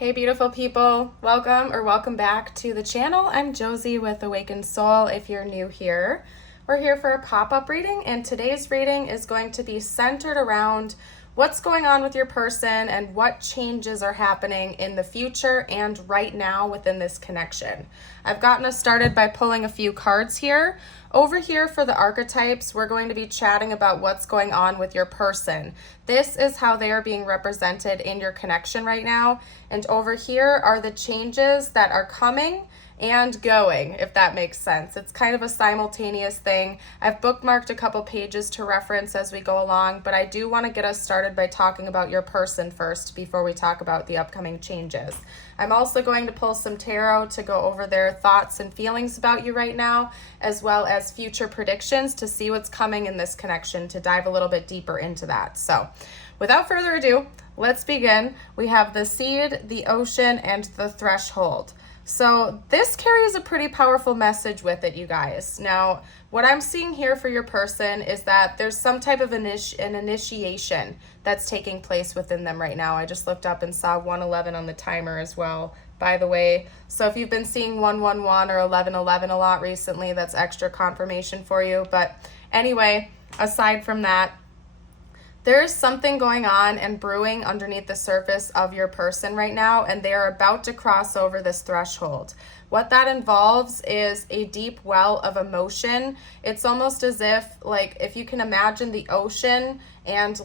Hey beautiful people, welcome back to the channel. I'm Josie with Awakened Soul. If you're new here, we're here for a pop-up reading, and today's reading is going to be centered around what's going on with your person and what changes are happening in the future and right now within this connection. I've gotten us started by pulling a few cards here. Over here for the archetypes, we're going to be chatting about what's going on with your person. This is how they are being represented in your connection right now. And over here are the changes that are coming and going, if that makes sense. It's kind of a simultaneous thing. I've bookmarked a couple pages to reference as we go along, but I do want to get us started by talking about your person first before we talk about the upcoming changes. I'm also going to pull some tarot to go over their thoughts and feelings about you right now, as well as future predictions to see what's coming in this connection, to dive a little bit deeper into that. So without further ado, let's begin. We have the seed, the ocean, and the threshold. So this carries a pretty powerful message with it, you guys. Now, what I'm seeing here for your person is that there's some type of an initiation that's taking place within them right now. I just looked up and saw 111 on the timer as well, by the way. So if you've been seeing 111 or 1111 a lot recently, that's extra confirmation for you. But anyway, aside from that, there's something going on and brewing underneath the surface of your person right now, and they are about to cross over this threshold. What that involves is a deep well of emotion. It's almost as if you can imagine the ocean, and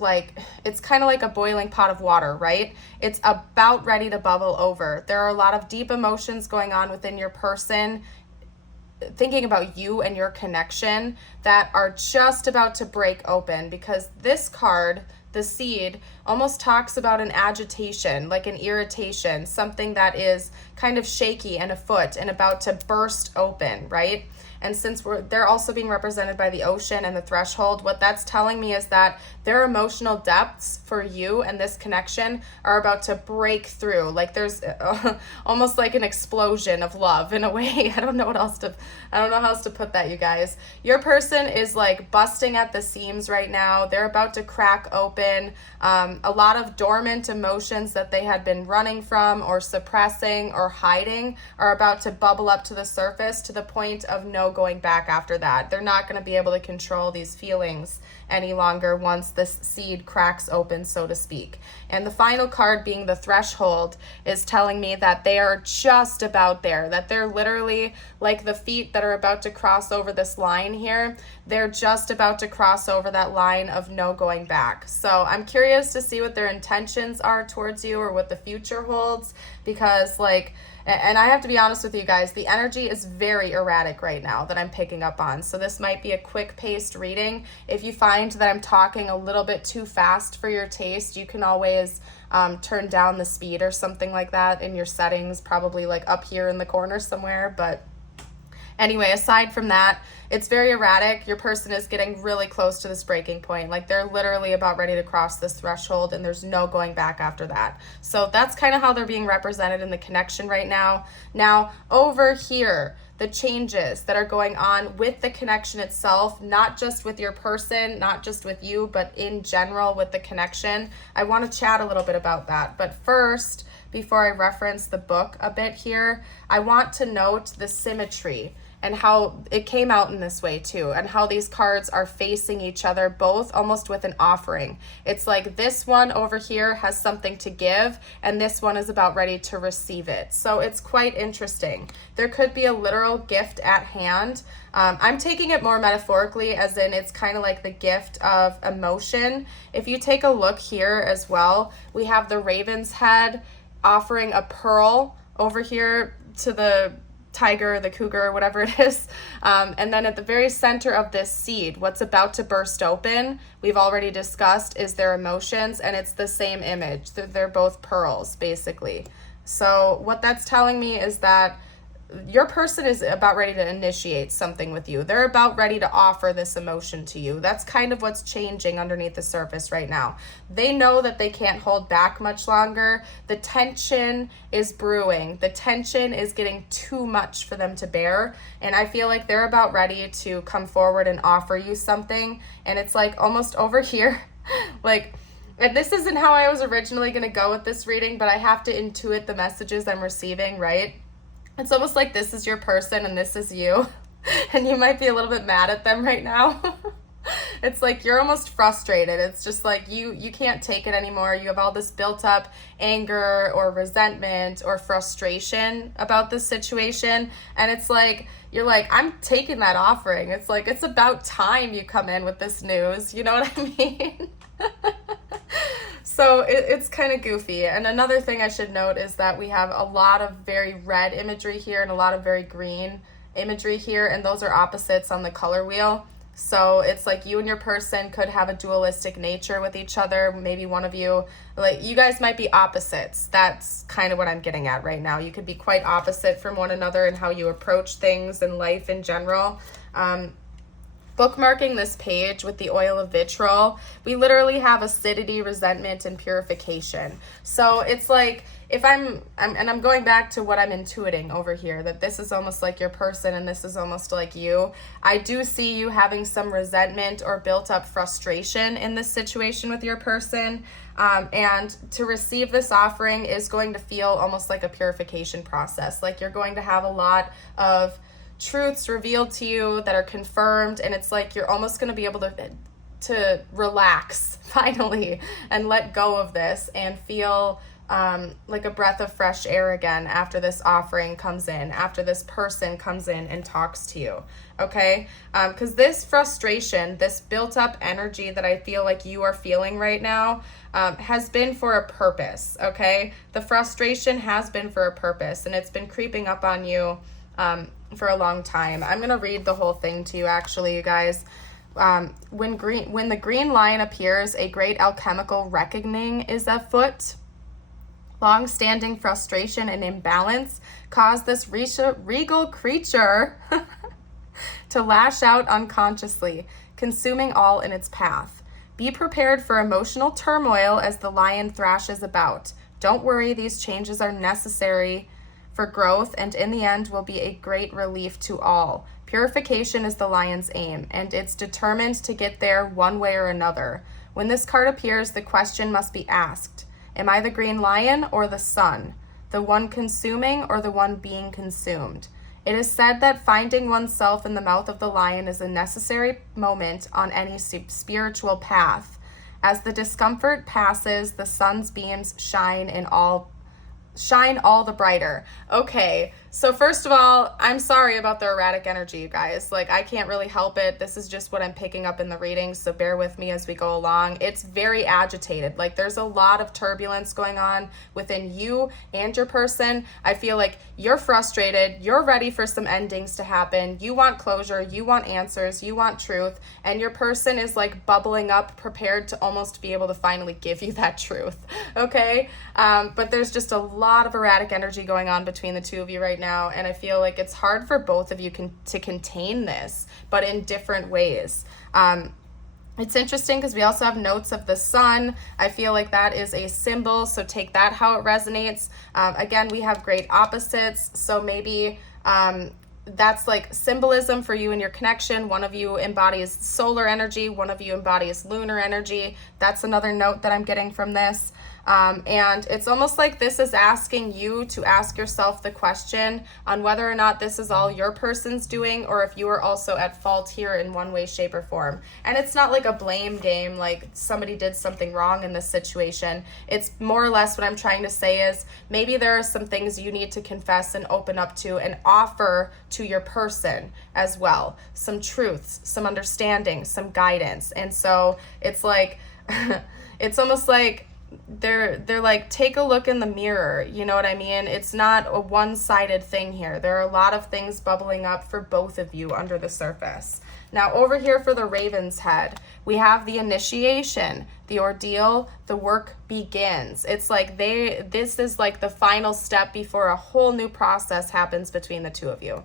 it's kind of like a boiling pot of water, right? It's about ready to bubble over. There are a lot of deep emotions going on within your person, thinking about you and your connection, that are just about to break open, because this card, the seed, almost talks about an agitation, like an irritation, something that is kind of shaky and afoot and about to burst open, right? And since they're also being represented by the ocean and the threshold, what that's telling me is that their emotional depths for you and this connection are about to break through. Like there's almost like an explosion of love in a way. I don't know how else to put that, you guys. Your person is like busting at the seams right now. They're about to crack open. A lot of dormant emotions that they had been running from or suppressing or hiding are about to bubble up to the surface, to the point of no going back after that. They're not going to be able to control these feelings any longer once this seed cracks open, so to speak. And the final card, being the threshold, is telling me that they are just about there, that they're literally like the feet that are about to cross over this line here. They're just about to cross over that line of no going back. So I'm curious to see what their intentions are towards you, or what the future holds, because and I have to be honest with you guys, the energy is very erratic right now that I'm picking up on. So this might be a quick paced reading. If you find that I'm talking a little bit too fast for your taste, you can always turn down the speed or something like that in your settings, probably like up here in the corner somewhere. But anyway, aside from that, it's very erratic. Your person is getting really close to this breaking point. Like they're literally about ready to cross this threshold, and there's no going back after that. So that's kind of how they're being represented in the connection right now. Now, over here, the changes that are going on with the connection itself, not just with your person, not just with you, but in general with the connection. I want to chat a little bit about that. But first, before I reference the book a bit here, I want to note the symmetry and how it came out in this way too, and how these cards are facing each other, both almost with an offering. It's like this one over here has something to give, and this one is about ready to receive it. So it's quite interesting. There could be a literal gift at hand. I'm taking it more metaphorically, as in it's kind of like the gift of emotion. If you take a look here as well, we have the raven's head offering a pearl over here to the tiger, the cougar, whatever it is. And then at the very center of this seed, what's about to burst open, we've already discussed, is their emotions, and it's the same image. They're both pearls, basically. So what that's telling me is that your person is about ready to initiate something with you. They're about ready to offer this emotion to you. That's kind of what's changing underneath the surface right now. They know that they can't hold back much longer. The tension is brewing. The tension is getting too much for them to bear. And I feel like they're about ready to come forward and offer you something. And it's like almost over here, like And this isn't how I was originally going to go with this reading, but I have to intuit the messages I'm receiving, right? It's almost like this is your person and this is you. And you might be a little bit mad at them right now. It's like you're almost frustrated. It's just like you can't take it anymore. You have all this built up anger or resentment or frustration about this situation. And it's like, you're like, I'm taking that offering. It's like, it's about time you come in with this news. You know what I mean? So it's kind of goofy. And another thing I should note is that we have a lot of very red imagery here and a lot of very green imagery here. And those are opposites on the color wheel. So it's like you and your person could have a dualistic nature with each other. Maybe one of you, like you guys might be opposites. That's kind of what I'm getting at right now. You could be quite opposite from one another in how you approach things and life in general. Bookmarking this page with the oil of vitriol, we literally have acidity, resentment, and purification. So it's like, if I'm going back to what I'm intuiting over here, that this is almost like your person and this is almost like you. I do see you having some resentment or built up frustration in this situation with your person. And to receive this offering is going to feel almost like a purification process. Like you're going to have a lot of truths revealed to you that are confirmed, and it's like you're almost going to be able to relax finally and let go of this and feel like a breath of fresh air again after this offering comes in, after this person comes in and talks to you. Okay, because this frustration, this built up energy that I feel like you are feeling right now has been for a purpose. Okay, the frustration has been for a purpose, and it's been creeping up on you for a long time. I'm going to read the whole thing to you, actually, you guys. When the green lion appears, a great alchemical reckoning is afoot. Long-standing frustration and imbalance cause this regal creature to lash out unconsciously, consuming all in its path. Be prepared for emotional turmoil as the lion thrashes about. Don't worry, these changes are necessary for growth, and in the end will be a great relief to all. Purification is the lion's aim, and it's determined to get there one way or another. When this card appears, the question must be asked: am I the green lion or the sun? The one consuming or the one being consumed? It is said that finding oneself in the mouth of the lion is a necessary moment on any spiritual path. As the discomfort passes, the sun's beams shine all the brighter. Okay, so first of all, I'm sorry about the erratic energy, you guys. Like, I can't really help it. This is just what I'm picking up in the reading, so bear with me as we go along. It's very agitated. Like, there's a lot of turbulence going on within you and your person. I feel like you're frustrated. You're ready for some endings to happen. You want closure. You want answers. You want truth. And your person is, like, bubbling up, prepared to almost be able to finally give you that truth, okay? But there's just a lot of erratic energy going on between the two of you right now, and I feel like it's hard for both of you to contain this, but in different ways. It's interesting because we also have notes of the sun. I feel like that is a symbol, so take that how it resonates. Again, we have great opposites, so maybe that's like symbolism for you and your connection. One of you embodies solar energy, one of you embodies lunar energy. That's another note that I'm getting from this. And it's almost like this is asking you to ask yourself the question on whether or not this is all your person's doing, or if you are also at fault here in one way, shape, or form. And it's not like a blame game, like somebody did something wrong in this situation. It's more or less what I'm trying to say is maybe there are some things you need to confess and open up to and offer to your person as well. Some truths, some understanding, some guidance. And so it's like, it's almost like, they're like, take a look in the mirror, you know what I mean? It's not a one-sided thing here. There are a lot of things bubbling up for both of you under the surface. Now over here for the Raven's head, we have the initiation, the ordeal, the work begins. It's like this is like the final step before a whole new process happens between the two of you.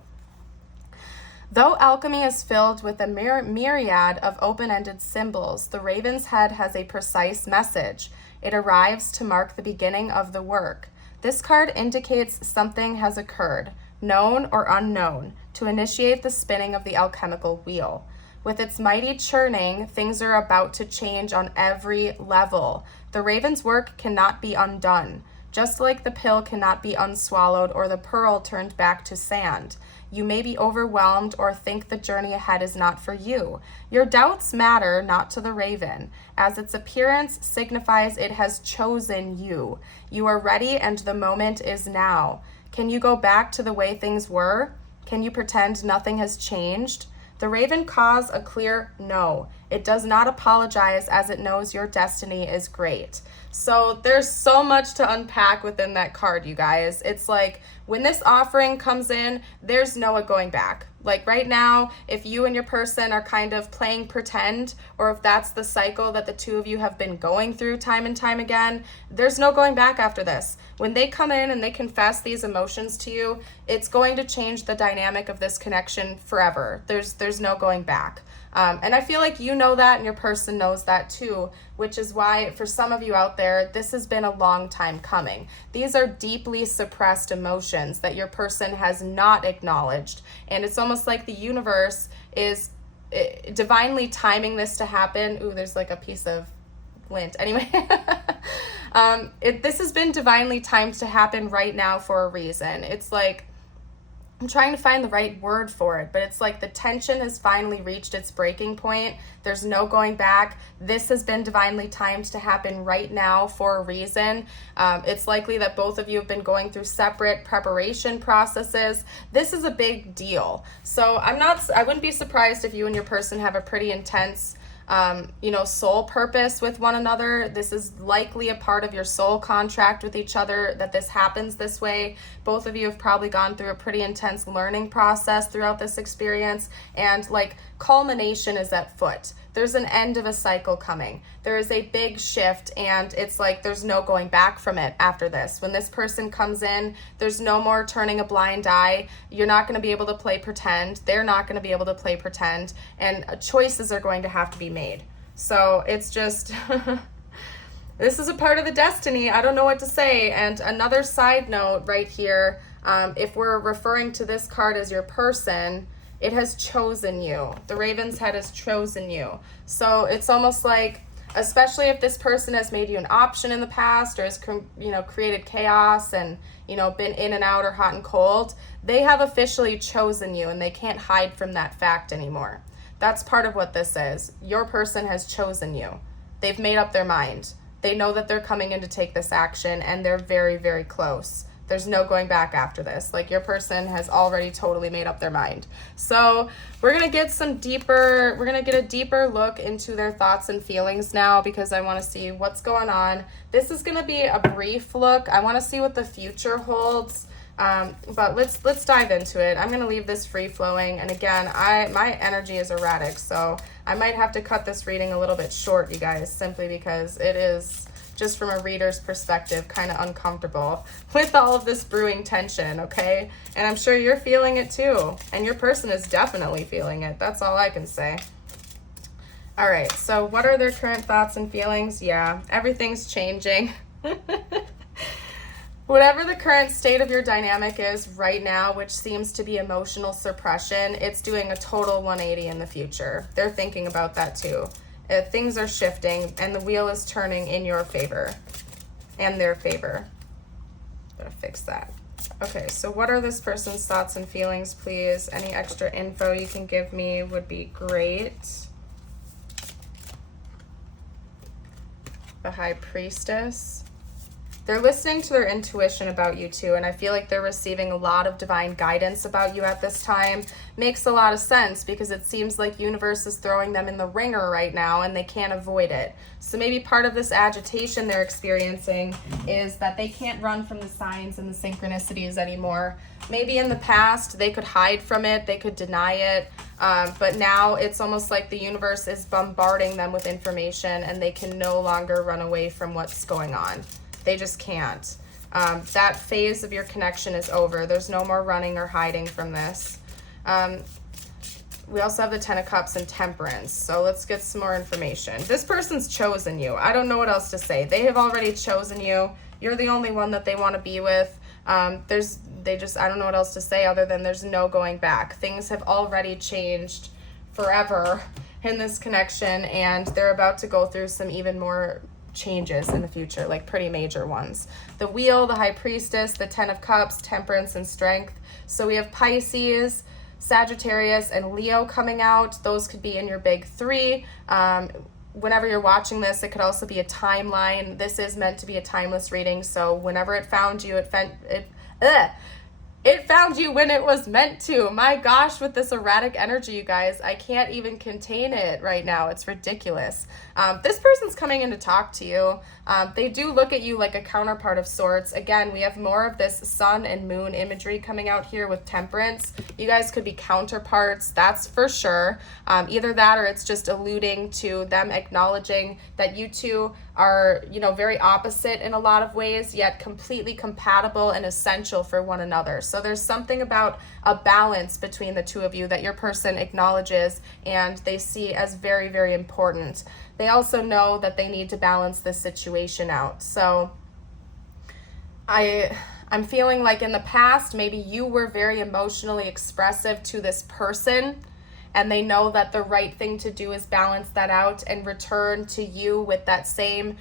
Though alchemy is filled with a myriad of open-ended symbols, the Raven's head has a precise message. It arrives to mark the beginning of the work. This card indicates something has occurred, known or unknown, to initiate the spinning of the alchemical wheel. With its mighty churning, things are about to change on every level. The raven's work cannot be undone, just like the pill cannot be unswallowed or the pearl turned back to sand. You may be overwhelmed or think the journey ahead is not for you. Your doubts matter not to the raven, as its appearance signifies it has chosen you. You are ready and the moment is now. Can you go back to the way things were? Can you pretend nothing has changed? The raven caws a clear no. It does not apologize as it knows your destiny is great. So there's so much to unpack within that card, you guys. It's like when this offering comes in, there's no going back. Like right now, if you and your person are kind of playing pretend, or if that's the cycle that the two of you have been going through time and time again, there's no going back after this. When they come in and they confess these emotions to you, it's going to change the dynamic of this connection forever. There's no going back. And I feel like you know that and your person knows that too, which is why for some of you out there, this has been a long time coming. These are deeply suppressed emotions that your person has not acknowledged. And it's almost like the universe is divinely timing this to happen. Ooh, there's like a piece of lint. Anyway, this has been divinely timed to happen right now for a reason. It's like, I'm trying to find the right word for it, but it's like the tension has finally reached its breaking point. There's no going back. This has been divinely timed to happen right now for a reason. It's likely that both of you have been going through separate preparation processes. This is a big deal. So I wouldn't be surprised if you and your person have a pretty intense soul purpose with one another. This is likely a part of your soul contract with each other that this happens this way. Both of you have probably gone through a pretty intense learning process throughout this experience, and like culmination is at foot. There's an end of a cycle coming. There is a big shift, and it's like there's no going back from it after this. When this person comes in, there's no more turning a blind eye. You're not going to be able to play pretend. They're not going to be able to play pretend, and choices are going to have to be made. So it's just, this is a part of the destiny. I don't know what to say. And another side note right here, if we're referring to this card as your person, it has chosen you. The Raven's head has chosen you. So it's almost like, especially if this person has made you an option in the past or has created chaos and been in and out or hot and cold, they have officially chosen you and they can't hide from that fact anymore. That's part of what this is. Your person has chosen you. They've made up their mind. They know that they're coming in to take this action, and they're very, very close. There's no going back after this. Like, your person has already totally made up their mind. So we're going to get a deeper look into their thoughts and feelings now, because I want to see what's going on. This is going to be a brief look. I want to see what the future holds. But let's dive into it. I'm going to leave this free flowing. And again, my energy is erratic, so I might have to cut this reading a little bit short, you guys, simply because it is, just from a reader's perspective, kind of uncomfortable with all of this brewing tension, okay? And I'm sure you're feeling it too. And your person is definitely feeling it. That's all I can say. All right, so what are their current thoughts and feelings? Yeah, everything's changing. Whatever the current state of your dynamic is right now, which seems to be emotional suppression, it's doing a total 180 in the future. They're thinking about that too. Things are shifting and the wheel is turning in your favor and their favor. Gotta fix that. Okay, so what are this person's thoughts and feelings, please? Any extra info you can give me would be great. The High Priestess. They're listening to their intuition about you too, and I feel like they're receiving a lot of divine guidance about you at this time. Makes a lot of sense, because it seems like universe is throwing them in the ringer right now and they can't avoid it. So maybe part of this agitation they're experiencing is that they can't run from the signs and the synchronicities anymore. Maybe in the past they could hide from it, they could deny it, but now it's almost like the universe is bombarding them with information and they can no longer run away from what's going on. They just can't. That phase of your connection is over. There's no more running or hiding from this. We also have the Ten of Cups and Temperance. So let's get some more information. This person's chosen you. I don't know what else to say. They have already chosen you. You're the only one that they want to be with. I don't know what else to say other than there's no going back. Things have already changed forever in this connection, and they're about to go through some even more changes in the future, like pretty major ones. The Wheel, the High Priestess, the Ten of Cups, Temperance, and Strength. So we have Pisces, Sagittarius, and Leo coming out. Those could be in your big three. Whenever you're watching this, it could also be a timeline. This is meant to be a timeless reading, so whenever it found you, it found you when it was meant to. My gosh, with this erratic energy, you guys, I can't even contain it right now. It's ridiculous. This person's coming in to talk to you. They do look at you like a counterpart of sorts. Again, we have more of this sun and moon imagery coming out here with Temperance. You guys could be counterparts, that's for sure. Either that or it's just alluding to them acknowledging that you two are, you know, very opposite in a lot of ways, yet completely compatible and essential for one another. So there's something about a balance between the two of you that your person acknowledges and they see as very, very important. They also know that they need to balance this situation out. So I'm feeling like in the past, maybe you were very emotionally expressive to this person, and they know that the right thing to do is balance that out and return to you with that same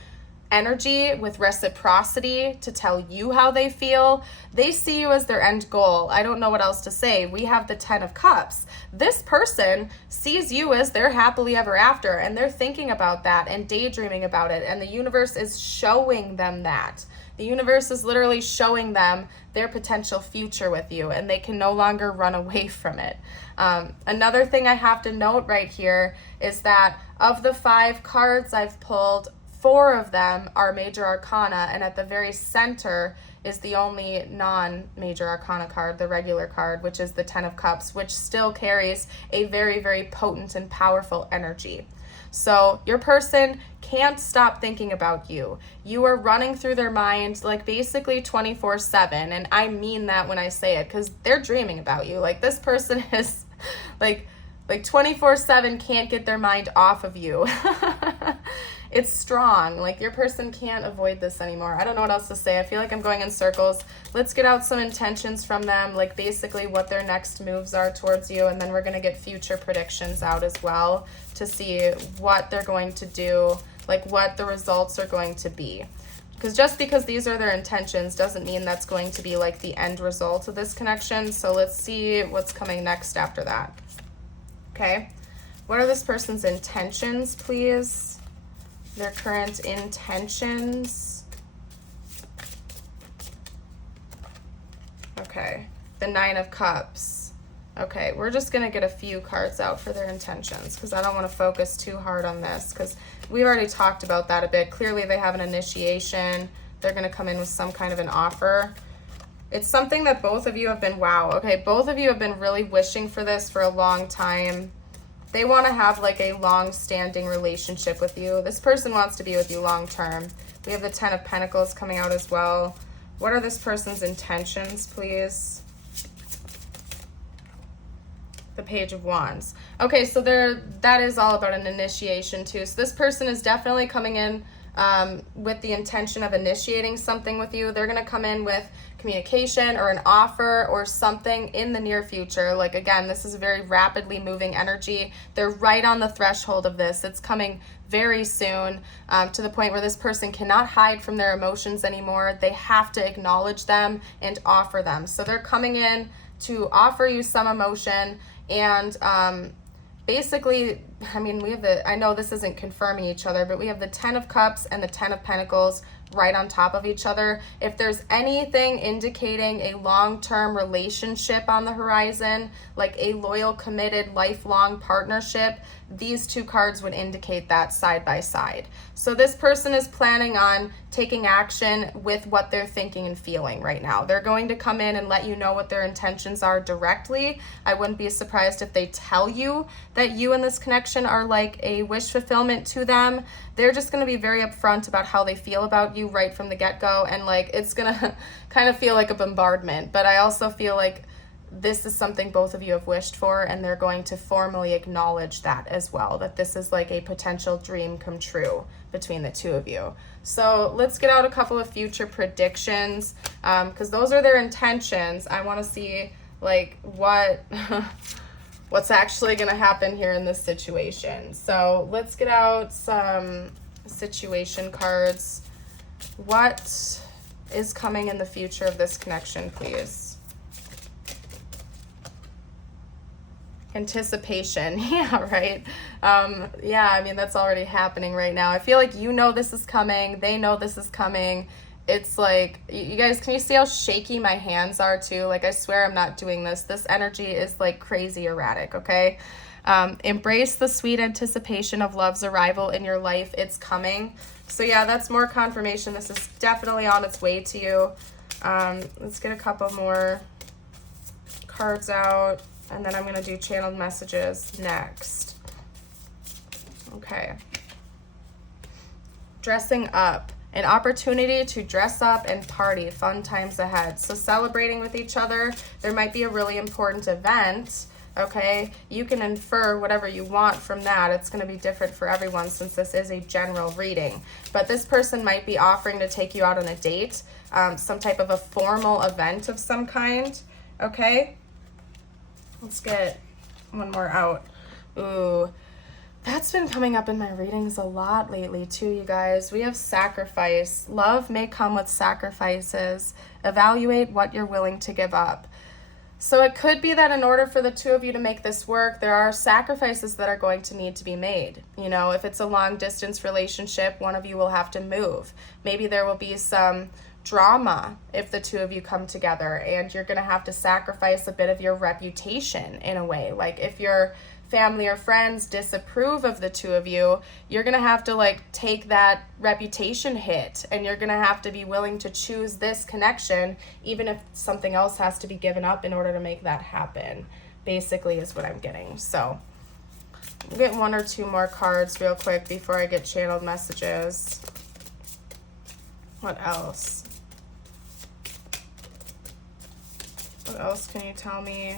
energy, with reciprocity, to tell you how they feel. They see you as their end goal. I don't know what else to say. We have the Ten of Cups. This person sees you as their happily ever after, and they're thinking about that and daydreaming about it, and the universe is showing them that. The universe is literally showing them their potential future with you, and they can no longer run away from it. Another thing I have to note right here is that of the 5 cards I've pulled, 4 of them are major arcana, and at the very center is the only non-major arcana card, the regular card, which is the Ten of Cups, which still carries a very, very potent and powerful energy. So your person can't stop thinking about you. You are running through their mind like basically 24/7. And I mean that when I say it, because they're dreaming about you. Like this person is like 24/7 can't get their mind off of you. It's strong. Like your person can't avoid this anymore. I don't know what else to say. I feel like I'm going in circles. Let's get out some intentions from them, like basically what their next moves are towards you, and then we're going to get future predictions out as well to see what they're going to do, like what the results are going to be. Because just because these are their intentions doesn't mean that's going to be like the end result of this connection. So let's see what's coming next after that. Okay. What are this person's intentions, please? Their current intentions. Okay, the Nine of Cups. Okay, we're just going to get a few cards out for their intentions because I don't want to focus too hard on this because we've already talked about that a bit. Clearly they have an initiation. They're going to come in with some kind of an offer. It's something that both of you have been, wow, okay, both of you have been really wishing for this for a long time. They want to have like a long-standing relationship with you. This person wants to be with you long-term. We have the Ten of Pentacles coming out as well. What are this person's intentions, please? The Page of Wands. Okay, so that is all about an initiation too. So this person is definitely coming in with the intention of initiating something with you. They're going to come in with communication or an offer or something in the near future. Like again, this is a very rapidly moving energy. They're right on the threshold of this. It's coming very soon to the point where this person cannot hide from their emotions anymore. They have to acknowledge them and offer them. So they're coming in to offer you some emotion and basically, I mean, we have I know this isn't confirming each other, but we have the Ten of Cups and the Ten of Pentacles right on top of each other. If there's anything indicating a long-term relationship on the horizon, like a loyal, committed, lifelong partnership, these two cards would indicate that side by side. So this person is planning on taking action with what they're thinking and feeling right now. They're going to come in and let you know what their intentions are directly. I wouldn't be surprised if they tell you that you and this connection are like a wish fulfillment to them. They're just going to be very upfront about how they feel about you right from the get-go, and like it's going to kind of feel like a bombardment. But I also feel like this is something both of you have wished for, and they're going to formally acknowledge that as well, that this is like a potential dream come true between the two of you. So let's get out a couple of future predictions because those are their intentions. I want to see like what what's actually going to happen here in this situation. So let's get out some situation cards. What is coming in the future of this connection, please? Anticipation. Yeah, right. Yeah, I mean, that's already happening right now. I feel like you know this is coming. They know this is coming. It's like, you guys, can you see how shaky my hands are too? Like, I swear I'm not doing this. This energy is like crazy erratic, okay? Embrace the sweet anticipation of love's arrival in your life. It's coming. So yeah, that's more confirmation. This is definitely on its way to you. Let's get a couple more cards out, and then I'm going to do channeled messages next. Okay. Dressing up. An opportunity to dress up and party. Fun times ahead. So celebrating with each other. There might be a really important event. Okay, you can infer whatever you want from that. It's going to be different for everyone since this is a general reading. But this person might be offering to take you out on a date, some type of a formal event of some kind. Okay, let's get one more out. Ooh, that's been coming up in my readings a lot lately too, you guys. We have sacrifice. Love may come with sacrifices. Evaluate what you're willing to give up. So it could be that in order for the two of you to make this work, there are sacrifices that are going to need to be made. You know, if it's a long distance relationship, one of you will have to move. Maybe there will be some drama if the two of you come together, and you're going to have to sacrifice a bit of your reputation in a way. Like if your family or friends disapprove of the two of you, you're going to have to like take that reputation hit, and you're going to have to be willing to choose this connection even if something else has to be given up in order to make that happen, basically is what I'm getting. So I'll get one or two more cards real quick before I get channeled messages. What else? What else can you tell me?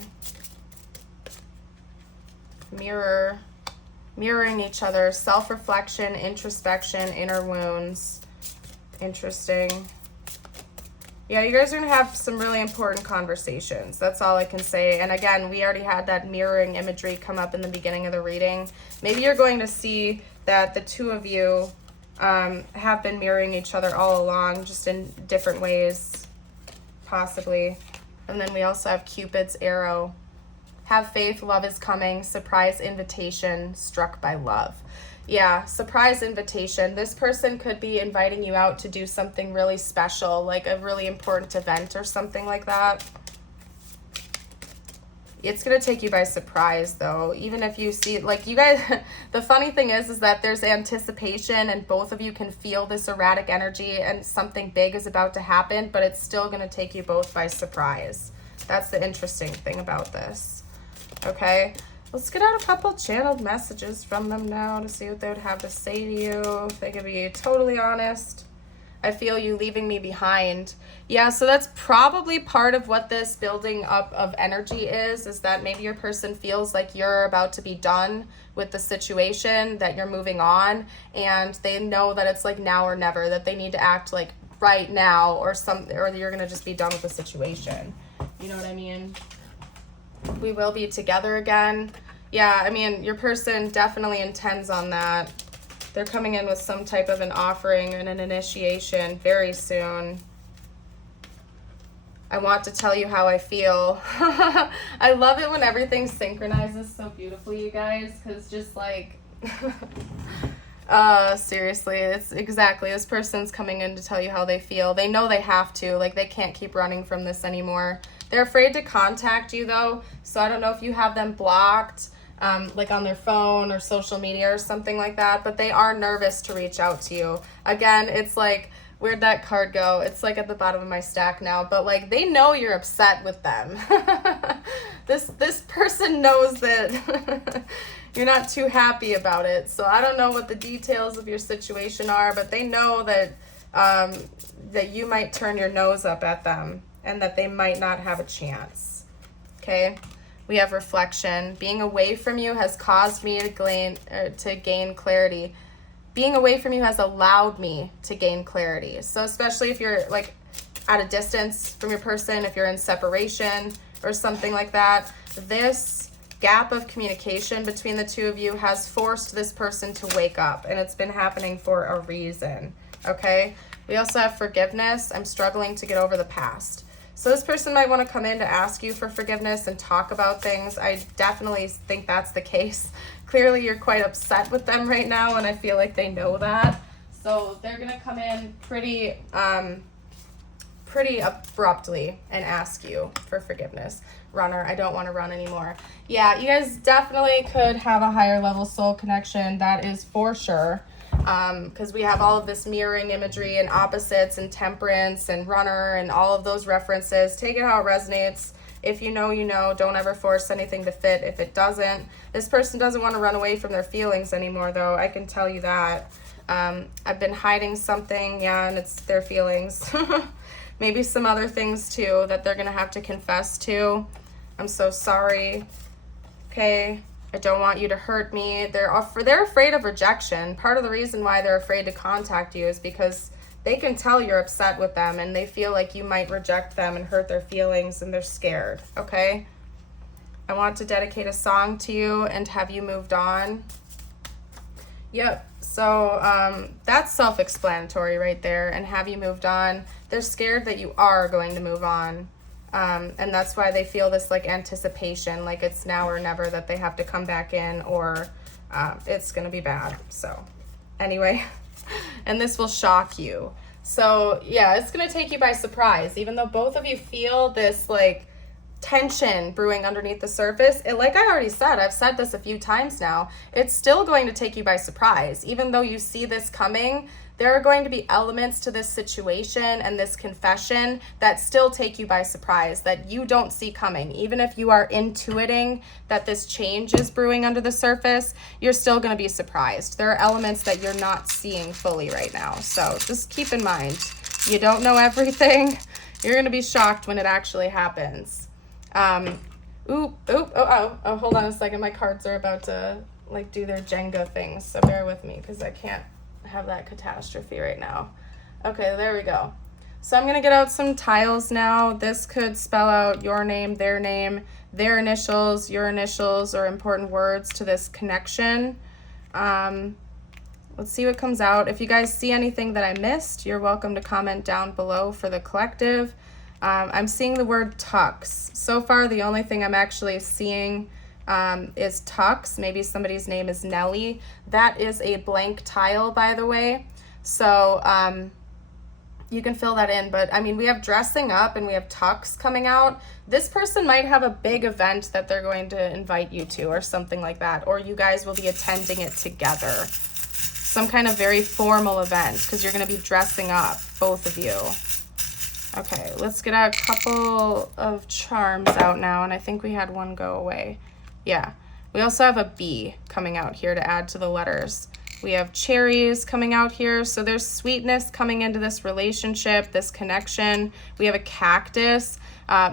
Mirroring each other, self-reflection, introspection, inner wounds. Interesting. Yeah, you guys are going to have some really important conversations. That's all I can say. And again, we already had that mirroring imagery come up in the beginning of the reading. Maybe you're going to see that the two of you have been mirroring each other all along, just in different ways, possibly. And then we also have Cupid's arrow. Have faith, love is coming, surprise invitation, struck by love. Yeah, surprise invitation. This person could be inviting you out to do something really special, like a really important event or something like that. It's going to take you by surprise, though. Even if you see, like, you guys, the funny thing is that there's anticipation and both of you can feel this erratic energy and something big is about to happen, but it's still going to take you both by surprise. That's the interesting thing about this. Okay, let's get out a couple channeled messages from them now to see what they would have to say to you. If they could be totally honest. I feel you leaving me behind. Yeah, so that's probably part of what this building up of energy is that maybe your person feels like you're about to be done with the situation, that you're moving on, and they know that it's like now or never, that they need to act like right now or you're going to just be done with the situation. You know what I mean? We will be together again. Yeah, I mean, your person definitely intends on that. They're coming in with some type of an offering and an initiation very soon. I want to tell you how I feel. I love it when everything synchronizes so beautifully, you guys, because just like, seriously, it's exactly, this person's coming in to tell you how they feel. They know they have to, like they can't keep running from this anymore. They're afraid to contact you though, so I don't know if you have them blocked, like on their phone or social media or something like that, but they are nervous to reach out to you. Again, it's like, where'd that card go? It's like at the bottom of my stack now, but like they know you're upset with them. This person knows that you're not too happy about it, so I don't know what the details of your situation are, but they know that that you might turn your nose up at them and that they might not have a chance. Okay, we have reflection. Being away from you has caused me to gain clarity. Being away from you has allowed me to gain clarity. So especially if you're like at a distance from your person, if you're in separation or something like that, this gap of communication between the two of you has forced this person to wake up, and it's been happening for a reason, okay? We also have forgiveness. I'm struggling to get over the past. So this person might want to come in to ask you for forgiveness and talk about things. I definitely think that's the case. Clearly, you're quite upset with them right now, and I feel like they know that. So they're going to come in pretty abruptly and ask you for forgiveness. Runner, I don't want to run anymore. Yeah, you guys definitely could have a higher level soul connection. That is for sure. Because we have all of this mirroring imagery and opposites and temperance and runner and all of those references. Take it how it resonates. If you know, you know. Don't ever force anything to fit if it doesn't. This person doesn't want to run away from their feelings anymore, though. I can tell you that. I've been hiding something, yeah, and it's their feelings. Maybe some other things, too, that they're going to have to confess to. I'm so sorry. Okay. I don't want you to hurt me. They're afraid of rejection. Part of the reason why they're afraid to contact you is because they can tell you're upset with them and they feel like you might reject them and hurt their feelings, and they're scared, okay? I want to dedicate a song to you and have you moved on. Yep, so that's self-explanatory right there, and have you moved on. They're scared that you are going to move on. And that's why they feel this like anticipation, like it's now or never that they have to come back in, or it's going to be bad. So anyway, and this will shock you. So yeah, it's going to take you by surprise, even though both of you feel this like tension brewing underneath the surface. Like I already said, I've said this a few times now, it's still going to take you by surprise. Even though you see this coming, there are going to be elements to this situation and this confession that still take you by surprise, that you don't see coming. Even if you are intuiting that this change is brewing under the surface, you're still going to be surprised. There are elements that you're not seeing fully right now. So just keep in mind, you don't know everything. You're going to be shocked when it actually happens. Hold on a second. My cards are about to like do their Jenga things. So bear with me because I can't have that catastrophe right now. Okay, there we go. So I'm going to get out some tiles now. This could spell out your name, their initials, your initials, or important words to this connection. Let's see what comes out. If you guys see anything that I missed, you're welcome to comment down below for the collective. I'm seeing the word tux. So far, the only thing I'm actually seeing is tux. Maybe somebody's name is Nelly. That is a blank tile, by the way. So you can fill that in. But I mean, we have dressing up and we have tux coming out. This person might have a big event that they're going to invite you to or something like that. Or you guys will be attending it together. Some kind of very formal event because you're going to be dressing up, both of you. Okay, let's get a couple of charms out now. And I think we had one go away. Yeah, we also have a bee coming out here to add to the letters. We have cherries coming out here. So there's sweetness coming into this relationship, this connection. We have a cactus.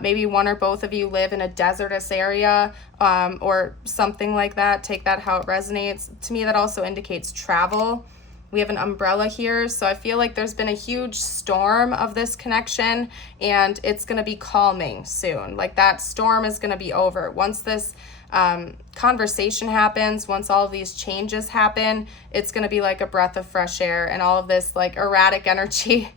Maybe one or both of you live in a desertous area or something like that. Take that how it resonates. To me, that also indicates travel. We have an umbrella here. So I feel like there's been a huge storm of this connection and it's going to be calming soon. Like that storm is going to be over. Once this conversation happens, once all of these changes happen, it's going to be like a breath of fresh air, and all of this like erratic energy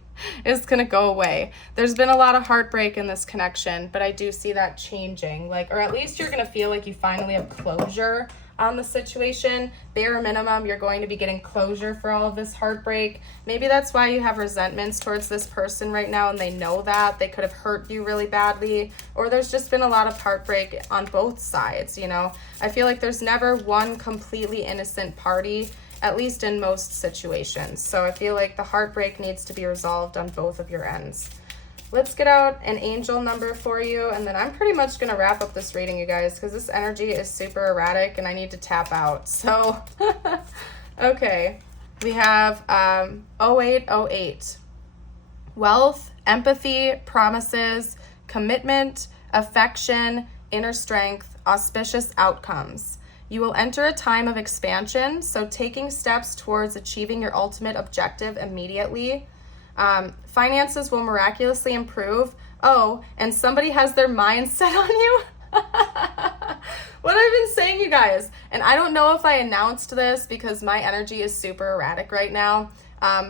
is going to go away. There's been a lot of heartbreak in this connection, but I do see that changing, like, or at least you're going to feel like you finally have closure on the situation. Bare minimum, you're going to be getting closure for all of this heartbreak. Maybe that's why you have resentments towards this person right now, and they know that they could have hurt you really badly, or there's just been a lot of heartbreak on both sides. You know, I feel like there's never one completely innocent party, at least in most situations. So I feel like the heartbreak needs to be resolved on both of your ends. Let's get out an angel number for you, and then I'm pretty much going to wrap up this reading, you guys, because this energy is super erratic and I need to tap out. So, okay, we have 0808. Wealth, empathy, promises, commitment, affection, inner strength, auspicious outcomes. You will enter a time of expansion, so taking steps towards achieving your ultimate objective immediately. Finances will miraculously improve. Oh, and somebody has their mind set on you. What I've been you guys. And I don't know if I announced this because my energy is super erratic right now.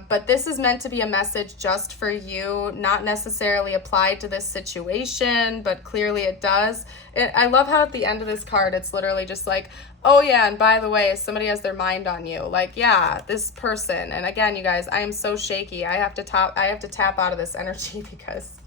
But this is meant to be a message just for you, not necessarily applied to this situation, but clearly it does. I love how at the end of this card, it's literally just like, oh yeah, and by the way, somebody has their mind on you. Like, yeah, this person. And again, you guys, I am so shaky. I have to tap out of this energy because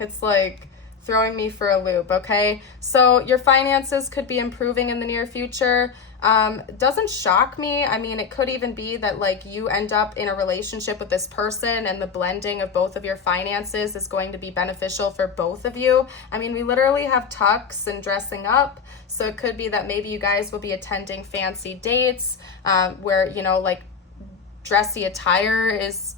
it's like throwing me for a loop, okay? So your finances could be improving in the near future. Doesn't shock me. I mean, it could even be that like you end up in a relationship with this person and the blending of both of your finances is going to be beneficial for both of you. I mean, we literally have tux and dressing up. So it could be that maybe you guys will be attending fancy dates, where, you know, like dressy attire is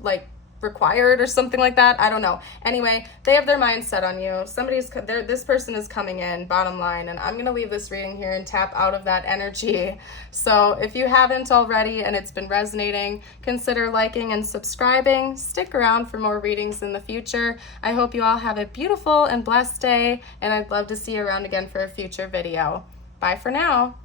like required or something like that. I don't know. Anyway, they have their mind set on you. This person is coming in, bottom line, and I'm going to leave this reading here and tap out of that energy. So if you haven't already and it's been resonating, consider liking and subscribing. Stick around for more readings in the future. I hope you all have a beautiful and blessed day, and I'd love to see you around again for a future video. Bye for now.